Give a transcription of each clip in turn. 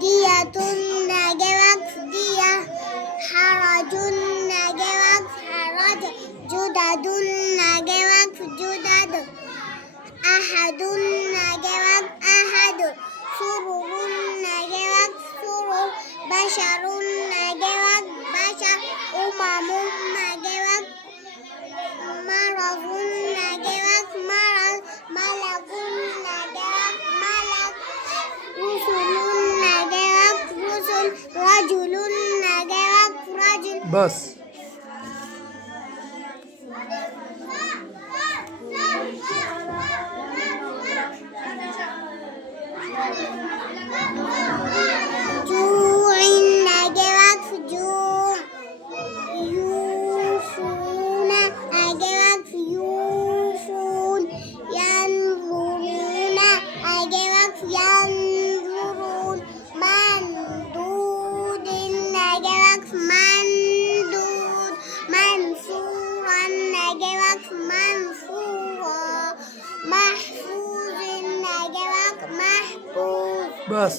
دية نجوك دية حرج نجوك حرج جدد نجوك جدد أحد نجوك أحد سرر نجوك سرر بشر نجوك بشر نجوك مرض نجوك مرض ملك نجوك ملك رسل نجوك رسل رجل نجوك رجل بس. جوع نجوك جوع يوفون نجوك يوفون ينظرون نجوك ينظرون مندود نجوك مندود منصورا نجوك منصورا محفوظ نجوك محفوظ بس.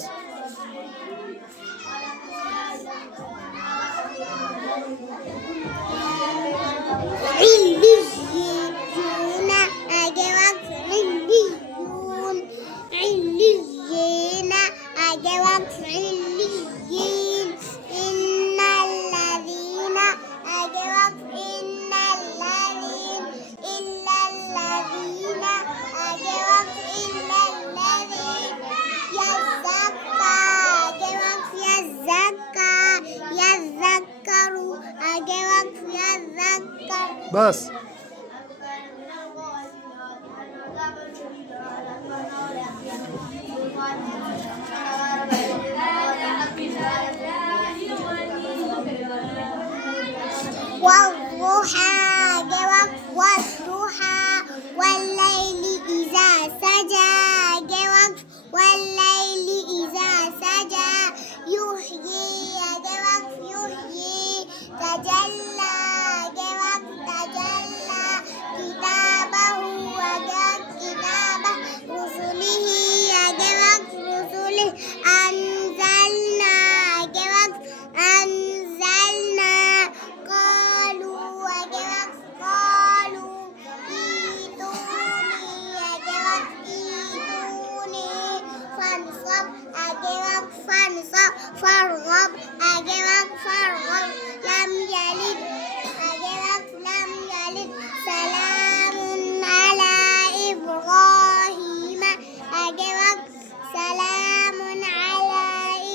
عليون أجوك عليون عليين أجوك عليين إن الذين أجوك إن الذين إلا الذين أجوك إلا الذين يزكى أجوك يزكى يذكر أجوك يذكر بس. والضحى جواب والضحى والليل إذا سجى جواب والليل إذا سجى يحيي جواب يحيي تجلى جواب تجلى كتابه وجاب كتابه رسله جواب رسله أنزلنا جواب أنزلنا قالوا وجواب قالوا إيتوني وجواب إيتوني فانصب أجواب فانصب فارغب أجواب فارغب لم يلد أجواب لم يلد سلام على إبراهيم أجواب سلام على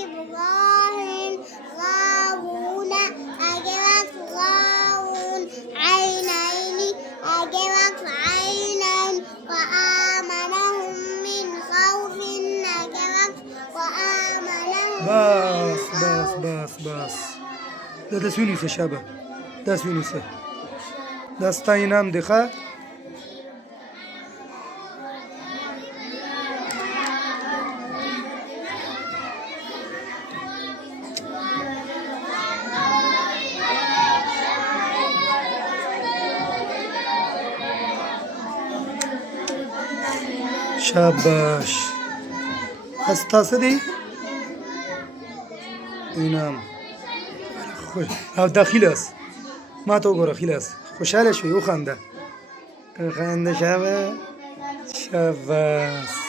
إبراهيم غاوون أجواب غاوون عينين أجواب عينين وآمنهم من خوف أجواب وآمنهم بس بس بس بس. ده دست ونیسه شبه دست ونیسه دستا اینم دخه شاباش هستا دي اینم خوش او دا خلاص ما تو گره خلاص خوشحال شوی او خنده خنده شبه شاباس